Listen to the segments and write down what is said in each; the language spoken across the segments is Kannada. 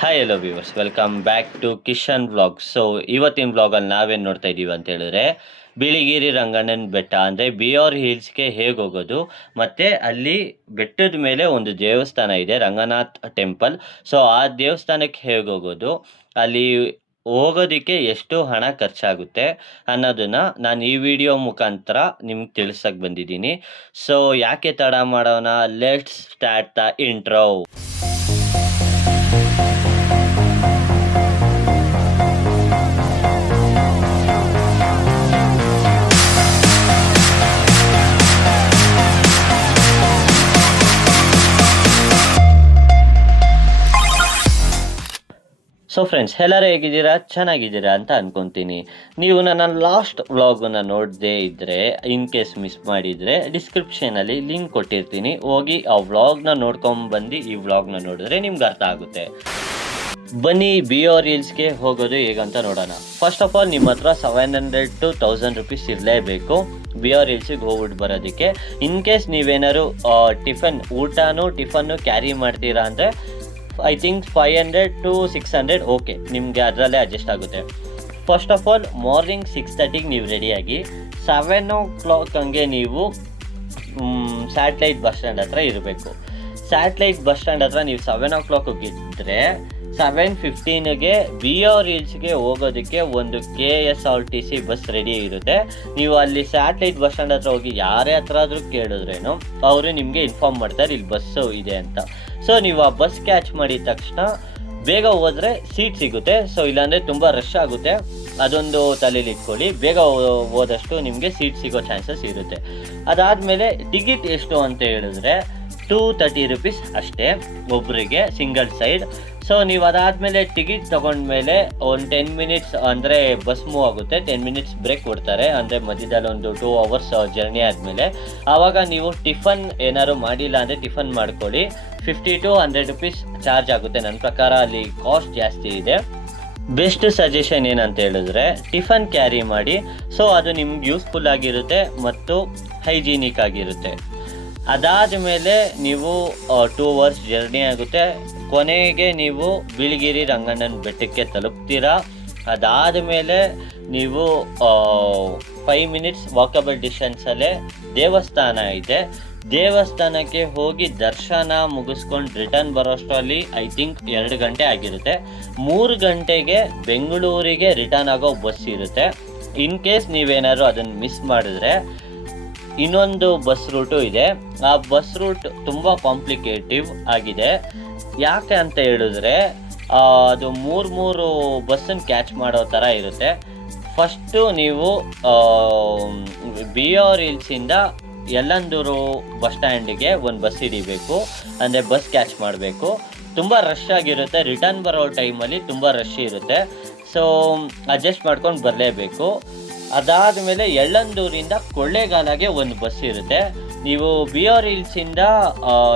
Hi hello viewers, welcome back to Kishan vlog. So ಇವತ್ತಿನ ವ್ಲಾಗಲ್ಲಿ ನಾವೇನು ನೋಡ್ತಾ ಇದ್ದೀವಿ ಅಂತ ಹೇಳಿದ್ರೆ, ಬಿಳಿಗಿರಿ ರಂಗಣ್ಣನ ಬೆಟ್ಟ ಅಂದರೆ ಬಿ ಆರ್ ಹಿಲ್ಸ್ಗೆ ಹೇಗೆ ಹೋಗೋದು, ಮತ್ತು ಅಲ್ಲಿ ಬೆಟ್ಟದ ಮೇಲೆ ಒಂದು ದೇವಸ್ಥಾನ ಇದೆ, ರಂಗನಾಥ್ ಟೆಂಪಲ್. ಸೊ ಆ ದೇವಸ್ಥಾನಕ್ಕೆ ಹೇಗೆ ಹೋಗೋದು, ಅಲ್ಲಿ ಹೋಗೋದಕ್ಕೆ ಎಷ್ಟು ಹಣ ಖರ್ಚಾಗುತ್ತೆ ಅನ್ನೋದನ್ನು ನಾನು ಈ ವಿಡಿಯೋ ಮುಖಾಂತರ ನಿಮ್ಗೆ ತಿಳಿಸಕ್ಕೆ ಬಂದಿದ್ದೀನಿ. ಸೊ ಯಾಕೆ ತಡ ಮಾಡೋಣ, let's start the intro. So friends, ಎಲ್ಲರೂ ಹೇಗಿದ್ದೀರಾ? ಚೆನ್ನಾಗಿದ್ದೀರಾ ಅಂತ ಅಂದ್ಕೊತೀನಿ. ನೀವು ನನ್ನ ಲಾಸ್ಟ್ ವ್ಲಾಗನ್ನು ನೋಡದೇ ಇದ್ದರೆ, ಇನ್ ಕೇಸ್ ಮಿಸ್ ಮಾಡಿದರೆ, ಡಿಸ್ಕ್ರಿಪ್ಷನಲ್ಲಿ ಲಿಂಕ್ ಕೊಟ್ಟಿರ್ತೀನಿ, ಹೋಗಿ ಆ ವ್ಲಾಗ್ನ ನೋಡ್ಕೊಂಬಂದು ಈ ವ್ಲಾಗ್ನ ನೋಡಿದ್ರೆ ನಿಮ್ಗೆ ಅರ್ಥ ಆಗುತ್ತೆ. ಬನ್ನಿ ಬಿ ಆರ್ ಹಿಲ್ಸ್ಗೆ ಹೋಗೋದು ಹೇಗಂತ ನೋಡೋಣ. ಫಸ್ಟ್ ಆಫ್ ಆಲ್ ನಿಮ್ಮ ಹತ್ರ 700 to 1000 rupees ಇರಲೇಬೇಕು ಬಿ ಆರ್ ಹಿಲ್ಸಿಗೆ ಹೋಗ್ಬಿಟ್ಟು ಬರೋದಕ್ಕೆ. ಇನ್ ಕೇಸ್ ನೀವೇನಾದ್ರು ಟಿಫನ್ನು ಕ್ಯಾರಿ ಮಾಡ್ತೀರಾ ಅಂದರೆ ಐ ಥಿಂಕ್ 500 to 600 ಓಕೆ, ನಿಮಗೆ ಅದರಲ್ಲೇ ಅಡ್ಜಸ್ಟ್ ಆಗುತ್ತೆ. ಫಸ್ಟ್ ಆಫ್ ಆಲ್ ಮಾರ್ನಿಂಗ್ 6:30ಗೆ ನೀವು ರೆಡಿಯಾಗಿ 7 o'clock ಹಂಗೆ ನೀವು ಸ್ಯಾಟ್ಲೈಟ್ ಬಸ್ ಸ್ಟ್ಯಾಂಡ್ ಹತ್ರ ಇರಬೇಕು. ಸ್ಯಾಟ್ಲೈಟ್ ಬಸ್ ಸ್ಟ್ಯಾಂಡ್ ಹತ್ರ ನೀವು 7 o'clock ಹೋಗಿದ್ದರೆ 7:15ಗೆ ಬಿ ಆರ್ ಹಿಲ್ಸ್ಗೆ ಹೋಗೋದಕ್ಕೆ ಒಂದು KSRTC ಬಸ್ ರೆಡಿ ಇರುತ್ತೆ. ನೀವು ಅಲ್ಲಿ ಸ್ಯಾಟ್ಲೈಟ್ ಬಸ್ ಸ್ಟ್ಯಾಂಡ್ ಹತ್ರ ಹೋಗಿ ಯಾರೇ ಹತ್ರ ಆದರೂ ಕೇಳಿದ್ರೇನು ಅವರು ನಿಮಗೆ ಇನ್ಫಾರ್ಮ್ ಮಾಡ್ತಾರೆ ಇಲ್ಲಿ ಬಸ್ಸು ಇದೆ ಅಂತ. ಸೊ ನೀವು ಆ ಬಸ್ ಕ್ಯಾಚ್ ಮಾಡಿದ ತಕ್ಷಣ ಬೇಗ ಹೋದರೆ ಸೀಟ್ ಸಿಗುತ್ತೆ. ಸೊ ಇಲ್ಲಾಂದರೆ ತುಂಬ ರಶ್ ಆಗುತ್ತೆ, ಅದೊಂದು ತಲೆಯಲ್ಲಿ ಇಟ್ಕೊಳ್ಳಿ. ಬೇಗ ಹೋದಷ್ಟು ನಿಮಗೆ ಸೀಟ್ ಸಿಗೋ ಚಾನ್ಸಸ್ ಇರುತ್ತೆ. ಅದಾದಮೇಲೆ ಟಿಕೆಟ್ ಎಷ್ಟು ಅಂತ ಹೇಳಿದ್ರೆ 230 rupees ಅಷ್ಟೇ ಒಬ್ಬರಿಗೆ, ಸಿಂಗಲ್ ಸೈಡ್. ಸೊ ನೀವು ಅದಾದಮೇಲೆ ಟಿಕೆಟ್ ತೊಗೊಂಡ್ಮೇಲೆ ಒಂದು 10 minutes ಅಂದರೆ ಬಸ್ ಮೂವ್ ಆಗುತ್ತೆ, 10 minutes ಬ್ರೇಕ್ ಕೊಡ್ತಾರೆ. ಅಂದರೆ ಮಧ್ಯದಲ್ಲಿ ಒಂದು 2 hours ಜರ್ನಿ ಆದಮೇಲೆ ಆವಾಗ ನೀವು ಟಿಫನ್ ಏನಾದ್ರು ಮಾಡಿಲ್ಲ ಅಂದರೆ ಟಿಫನ್ ಮಾಡ್ಕೊಳ್ಳಿ. 50 to 100 rupees ಚಾರ್ಜ್ ಆಗುತ್ತೆ. ನನ್ನ ಪ್ರಕಾರ ಅಲ್ಲಿ ಕಾಸ್ಟ್ ಜಾಸ್ತಿ ಇದೆ. ಬೆಸ್ಟ್ ಸಜೆಷನ್ ಏನಂತ ಹೇಳಿದ್ರೆ ಟಿಫನ್ ಕ್ಯಾರಿ ಮಾಡಿ. ಸೊ ಅದು ನಿಮ್ಗೆ ಯೂಸ್ಫುಲ್ ಆಗಿರುತ್ತೆ ಮತ್ತು ಹೈಜೀನಿಕ್ ಆಗಿರುತ್ತೆ. ಅದಾದ ಮೇಲೆ ನೀವು 2 hours ಜರ್ನಿ ಆಗುತ್ತೆ. ಕೊನೆಗೆ ನೀವು ಬಿಳಿಗಿರಿ ರಂಗಣ್ಣನ ಬೆಟ್ಟಕ್ಕೆ ತಲುಪ್ತೀರಾ. ಅದಾದ ಮೇಲೆ ನೀವು 5 minutes ವಾಕಬಲ್ ಡಿಸ್ಟೆನ್ಸಲ್ಲೇ ದೇವಸ್ಥಾನ ಇದೆ. ದೇವಸ್ಥಾನಕ್ಕೆ ಹೋಗಿ ದರ್ಶನ ಮುಗಿಸ್ಕೊಂಡು ರಿಟರ್ನ್ ಬರೋಷ್ಟರಲ್ಲಿ ಐ ಥಿಂಕ್ 2 ಗಂಟೆ ಆಗಿರುತ್ತೆ. 3 ಗಂಟೆಗೆ ಬೆಂಗಳೂರಿಗೆ ರಿಟರ್ನ್ ಆಗೋ ಬಸ್ ಇರುತ್ತೆ. ಇನ್ ಕೇಸ್ ನೀವೇನಾದ್ರು ಅದನ್ನು ಮಿಸ್ ಮಾಡಿದ್ರೆ ಇನ್ನೊಂದು ಬಸ್ ರೂಟು ಇದೆ. ಆ ಬಸ್ ರೂಟ್ ತುಂಬ ಕಾಂಪ್ಲಿಕೇಟಿವ್ ಆಗಿದೆ. ಯಾಕೆ ಅಂತ ಹೇಳಿದ್ರೆ ಅದು ಮೂರು ಬಸ್ಸನ್ನು ಕ್ಯಾಚ್ ಮಾಡೋ ಥರ ಇರುತ್ತೆ. ಫಸ್ಟು ನೀವು ಬಿ ಆರ್ ಹಿಲ್ಸಿಂದ ಯಲ್ಲಂದೂರು ಬಸ್ ಸ್ಟ್ಯಾಂಡಿಗೆ ಒಂದು ಬಸ್ ಹಿಡಿಬೇಕು, ಅಂದರೆ ಬಸ್ ಕ್ಯಾಚ್ ಮಾಡಬೇಕು. ತುಂಬ ರಶ್ ಆಗಿರುತ್ತೆ, ರಿಟರ್ನ್ ಬರೋ ಟೈಮಲ್ಲಿ ತುಂಬ ರಶ್ ಇರುತ್ತೆ. ಸೊ ಅಡ್ಜಸ್ಟ್ ಮಾಡ್ಕೊಂಡು ಬರಲೇಬೇಕು. ಅದಾದಮೇಲೆ ಯಲ್ಲಂದೂರಿಂದ ಕೊಳ್ಳೇಗಾಲಗೆ ಒಂದು ಬಸ್ ಇರುತ್ತೆ. ನೀವು ಬಿ ಆರ್ ಹಿಲ್ಸಿಂದ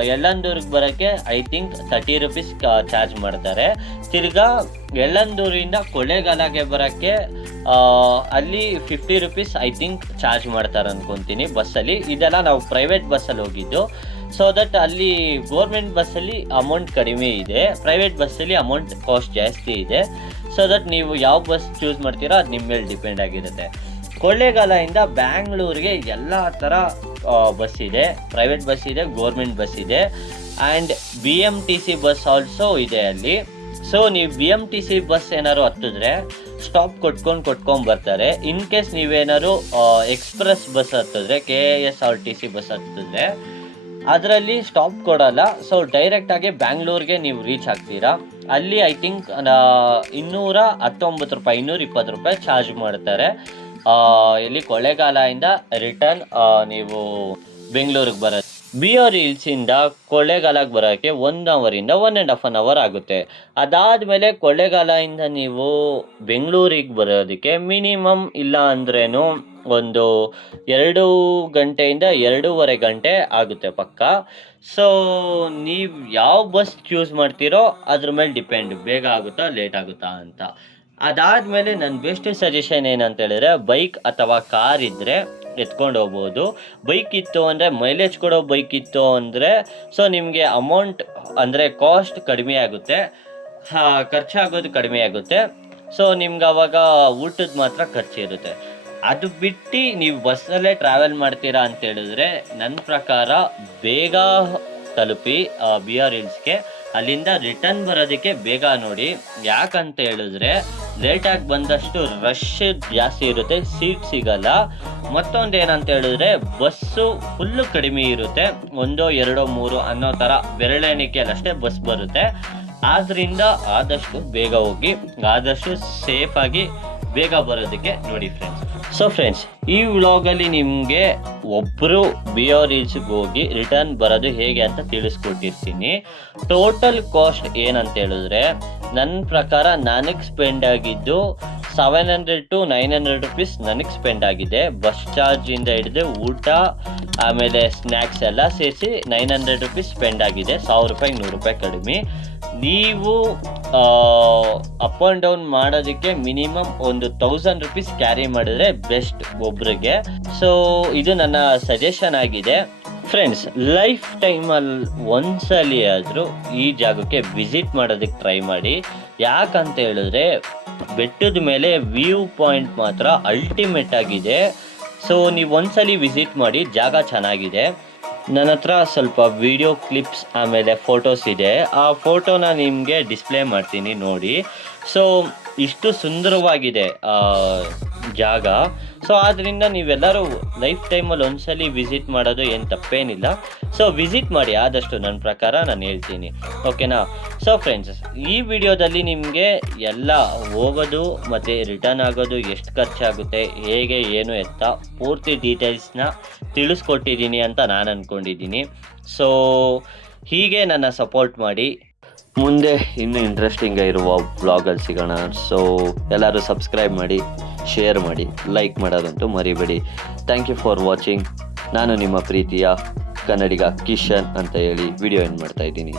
ಯಲ್ಲಂದೂರಿಗೆ ಬರೋಕ್ಕೆ ಐ ಥಿಂಕ್ 30 rupees ಚಾರ್ಜ್ ಮಾಡ್ತಾರೆ. ತಿರ್ಗಾ ಯಲ್ಲಂದೂರಿಂದ ಕೊಳ್ಳೇಗಾಲಗೆ ಬರೋಕ್ಕೆ ಅಲ್ಲಿ 50 rupees ಐ ಥಿಂಕ್ ಚಾರ್ಜ್ ಮಾಡ್ತಾರೆ ಅಂದ್ಕೊತೀನಿ ಬಸ್ಸಲ್ಲಿ. ಇದೆಲ್ಲ ನಾವು ಪ್ರೈವೇಟ್ ಬಸ್ಸಲ್ಲಿ ಹೋಗಿದ್ದು. ಸೊ ದಟ್ ಅಲ್ಲಿ ಗೋರ್ಮೆಂಟ್ ಬಸ್ಸಲ್ಲಿ ಅಮೌಂಟ್ ಕಡಿಮೆ ಇದೆ, ಪ್ರೈವೇಟ್ ಬಸ್ಸಲ್ಲಿ ಅಮೌಂಟ್ ಕಾಸ್ಟ್ ಜಾಸ್ತಿ ಇದೆ. ಸೊ ದಟ್ ನೀವು ಯಾವ ಬಸ್ ಚೂಸ್ ಮಾಡ್ತೀರೋ ಅದು ನಿಮ್ಮ ಮೇಲೆ ಡಿಪೆಂಡ್ ಆಗಿರುತ್ತೆ. ಕೊಳ್ಳೇಗಾಲದಿಂದ ಬ್ಯಾಂಗ್ಳೂರಿಗೆ ಎಲ್ಲ ಥರ ಬಸ್ ಇದೆ, ಪ್ರೈವೇಟ್ ಬಸ್ ಇದೆ, ಗೋರ್ಮೆಂಟ್ ಬಸ್ ಇದೆ, ಆ್ಯಂಡ್ BMTC ಬಸ್ ಆಲ್ಸೋ ಇದೆ ಅಲ್ಲಿ. ಸೊ ನೀವು BMTC ಬಸ್ ಏನಾದ್ರು ಹತ್ತಿದ್ರೆ ಸ್ಟಾಪ್ ಕೊಟ್ಕೊಂಡು ಬರ್ತಾರೆ. ಇನ್ ಕೇಸ್ ನೀವೇನಾದ್ರು ಎಕ್ಸ್ಪ್ರೆಸ್ ಬಸ್ ಹತ್ತಿದ್ರೆ, KSRTC ಬಸ್ ಹತ್ತಿದ್ರೆ ಅದರಲ್ಲಿ ಸ್ಟಾಪ್ ಕೊಡೋಲ್ಲ. ಸೊ ಡೈರೆಕ್ಟಾಗಿ ಬ್ಯಾಂಗ್ಳೂರಿಗೆ ನೀವು ರೀಚ್ ಆಗ್ತೀರಾ. ಅಲ್ಲಿ ಐ ಥಿಂಕ್ 219 ರೂಪಾಯಿ, 220 ರೂಪಾಯಿ ಚಾರ್ಜ್ ಮಾಡ್ತಾರೆ. ಇಲ್ಲಿ ಕೊಳ್ಳೇಗಾಲದಿಂದ ರಿಟರ್ನ್ ನೀವು ಬೆಂಗಳೂರಿಗೆ ಬರೋದು. ಬಿ ಆರ್ ಹಿಲ್ಸಿಂದ ಕೊಳ್ಳೇಗಾಲಕ್ಕೆ ಬರೋಕ್ಕೆ 1 ಅವರಿಂದ 1.5 hour ಆಗುತ್ತೆ. ಅದಾದಮೇಲೆ ಕೊಳ್ಳೇಗಾಲದಿಂದ ನೀವು ಬೆಂಗಳೂರಿಗೆ ಬರೋದಕ್ಕೆ ಮಿನಿಮಮ್ ಇಲ್ಲ ಅಂದ್ರೇನು ಒಂದು 2 ಗಂಟೆಯಿಂದ 2.5 ಗಂಟೆ ಆಗುತ್ತೆ ಪಕ್ಕ. ಸೊ ನೀವು ಯಾವ ಬಸ್ ಚೂಸ್ ಮಾಡ್ತೀರೋ ಅದ್ರ ಮೇಲೆ ಡಿಪೆಂಡ್, ಬೇಗ ಆಗುತ್ತಾ ಲೇಟ್ ಆಗುತ್ತಾ ಅಂತ. ಅದಾದಮೇಲೆ ನನ್ನ ಬೆಸ್ಟ್ ಸಜೆಷನ್ ಏನಂತ ಹೇಳಿದ್ರೆ ಬೈಕ್ ಅಥವಾ ಕಾರ್ ಇದ್ದರೆ ಎತ್ಕೊಂಡು ಹೋಗ್ಬೋದು. ಬೈಕ್ ಇತ್ತು ಅಂದರೆ ಮೈಲೇಜ್ ಕೊಡೋ ಬೈಕ್ ಇತ್ತು ಅಂದರೆ ಸೊ ನಿಮಗೆ ಅಮೌಂಟ್ ಅಂದರೆ ಕಾಸ್ಟ್ ಕಡಿಮೆ ಆಗುತ್ತೆ. ಖರ್ಚಾಗೋದು ಕಡಿಮೆ ಆಗುತ್ತೆ. ಸೊ ನಿಮ್ಗೆ ಅವಾಗ ಊಟದ ಮಾತ್ರ ಖರ್ಚಿರುತ್ತೆ. ಅದು ಬಿಟ್ಟು ನೀವು ಬಸ್ಸಲ್ಲೇ ಟ್ರಾವೆಲ್ ಮಾಡ್ತೀರಾ ಅಂತ ಹೇಳಿದ್ರೆ ನನ್ನ ಪ್ರಕಾರ ಬೇಗ ತಲುಪಿ ಬಿ ಆರ್ ಹಿಲ್ಸ್ಗೆ. ಅಲ್ಲಿಂದ ರಿಟರ್ನ್ ಬರೋದಕ್ಕೆ ಬೇಗ ನೋಡಿ. ಯಾಕಂತ ಹೇಳಿದ್ರೆ ಲೇಟಾಗಿ ಬಂದಷ್ಟು ರಶ್ ಜಾಸ್ತಿ ಇರುತ್ತೆ, ಸೀಟ್ ಸಿಗಲ್ಲ. ಮತ್ತೊಂದು ಏನಂತ ಹೇಳಿದ್ರೆ ಬಸ್ಸು ಫುಲ್ಲು ಕಡಿಮೆ ಇರುತ್ತೆ, 1, 2, 3 ಅನ್ನೋ ಥರ ಬೆರಳೆಣಿಕೆಯಲ್ಲಷ್ಟೇ ಬಸ್ ಬರುತ್ತೆ. ಆದ್ದರಿಂದ ಆದಷ್ಟು ಬೇಗ ಹೋಗಿ, ಆದಷ್ಟು ಸೇಫಾಗಿ ಬೇಗ ಬರೋದಕ್ಕೆ ನೋಡಿ ಫ್ರೆಂಡ್ಸ್. ಸೊ ಫ್ರೆಂಡ್ಸ್, ಈ ವ್ಲಾಗಲ್ಲಿ ನಿಮಗೆ ಒಬ್ಬರು ಬಿ ಆರ್ ಹಿಲ್ಸ್ಗೆ ಹೋಗಿ ರಿಟರ್ನ್ ಬರೋದು ಹೇಗೆ ಅಂತ ತಿಳಿಸ್ಕೊಟ್ಟಿರ್ತೀನಿ. ಟೋಟಲ್ ಕಾಸ್ಟ್ ಏನಂತ ಹೇಳಿದ್ರೆ ನನ್ನ ಪ್ರಕಾರ ನನಗೆ ಸ್ಪೆಂಡ್ ಆಗಿದ್ದು 700 to 900 ರುಪೀಸ್ ನನಗೆ ಸ್ಪೆಂಡ್ ಆಗಿದೆ. ಬಸ್ ಚಾರ್ಜಿಂದ ಹಿಡಿದು ಊಟ ಆಮೇಲೆ ಸ್ನ್ಯಾಕ್ಸ್ ಎಲ್ಲ ಸೇರಿಸಿ 900 ರುಪೀಸ್ ಸ್ಪೆಂಡ್ ಆಗಿದೆ. 1000 ರೂಪಾಯಿ 100 ರೂಪಾಯಿ ಕಡಿಮೆ. ನೀವು ಅಪ್ ಆ್ಯಂಡ್ ಡೌನ್ ಮಾಡೋದಕ್ಕೆ ಮಿನಿಮಮ್ ಒಂದು 1000 ರುಪೀಸ್ ಕ್ಯಾರಿ ಮಾಡಿದ್ರೆ ಬೆಸ್ಟ್ ಒಬ್ರಿಗೆ. ಸೊ ಇದು ನನ್ನ ಸಜೆಷನ್ ಆಗಿದೆ ಫ್ರೆಂಡ್ಸ್. ಲೈಫ್ ಟೈಮಲ್ಲಿ ಒಂದ್ಸಲಿ ಆದರೂ ಈ ಜಾಗಕ್ಕೆ ವಿಸಿಟ್ ಮಾಡೋದಕ್ಕೆ ಟ್ರೈ ಮಾಡಿ. ಯಾಕಂತ ಹೇಳಿದ್ರೆ ಬೆಟ್ಟದ ಮೇಲೆ ವ್ಯೂ ಪಾಯಿಂಟ್ ಮಾತ್ರ ಅಲ್ಟಿಮೇಟ್ ಆಗಿದೆ. ಸೊ ನೀವು ಒಂದ್ಸಲಿ ವಿಸಿಟ್ ಮಾಡಿ, ಜಾಗ ಚೆನ್ನಾಗಿದೆ. ನನ್ನ ಹತ್ರ ಸ್ವಲ್ಪ ವಿಡಿಯೋ ಕ್ಲಿಪ್ಸ್ ಆಮೇಲೆ ಫೋಟೋಸ್ ಇದೆ, ಆ ಫೋಟೋನ ನಿಮಗೆ ಡಿಸ್ಪ್ಲೇ ಮಾಡ್ತೀನಿ ನೋಡಿ. ಸೊ ಇಷ್ಟು ಸುಂದರವಾಗಿದೆ ಜಾಗ. ಸೊ ಆದ್ದರಿಂದ ನೀವೆಲ್ಲರೂ ಲೈಫ್ ಟೈಮಲ್ಲಿ ಒಂದ್ಸಲಿ ವಿಸಿಟ್ ಮಾಡೋದು ಏನು ತಪ್ಪೇನಿಲ್ಲ. ಸೊ ವಿಸಿಟ್ ಮಾಡಿ ಆದಷ್ಟು, ನನ್ನ ಪ್ರಕಾರ ನಾನು ಹೇಳ್ತೀನಿ, ಓಕೆನಾ? ಸೊ ಫ್ರೆಂಡ್ಸ್, ಈ ವಿಡಿಯೋದಲ್ಲಿ ನಿಮಗೆ ಎಲ್ಲ ಹೋಗೋದು ಮತ್ತು ರಿಟರ್ನ್ ಆಗೋದು ಎಷ್ಟು ಖರ್ಚಾಗುತ್ತೆ, ಹೇಗೆ ಏನು ಎತ್ತ ಪೂರ್ತಿ ಡೀಟೇಲ್ಸ್ನ ತಿಳಿಸ್ಕೊಟ್ಟಿದ್ದೀನಿ ಅಂತ ನಾನು ಅಂದ್ಕೊಂಡಿದ್ದೀನಿ. ಸೊ ಹೀಗೆ ನನ್ನ ಸಪೋರ್ಟ್ ಮಾಡಿ, ಮುಂದೆ ಇನ್ನೂ ಇಂಟ್ರೆಸ್ಟಿಂಗ್ ಇರುವ ವ್ಲಾಗಲ್ಲಿ ಸಿಗೋಣ. ಸೊ ಎಲ್ಲರೂ ಸಬ್ಸ್ಕ್ರೈಬ್ ಮಾಡಿ, ಶೇರ್ ಮಾಡಿ, ಲೈಕ್ ಮಾಡೋದಂತೂ ಮರಿಬೇಡಿ. Thank you for watching. ನಾನು ನಿಮ್ಮ ಪ್ರೀತಿಯ ಕನ್ನಡಿಗ ಕಿಶನ್ ಅಂತ ಹೇಳಿ ವಿಡಿಯೋ ಎಂಡ್ ಮಾಡ್ತಾ ಇದ್ದೀನಿ.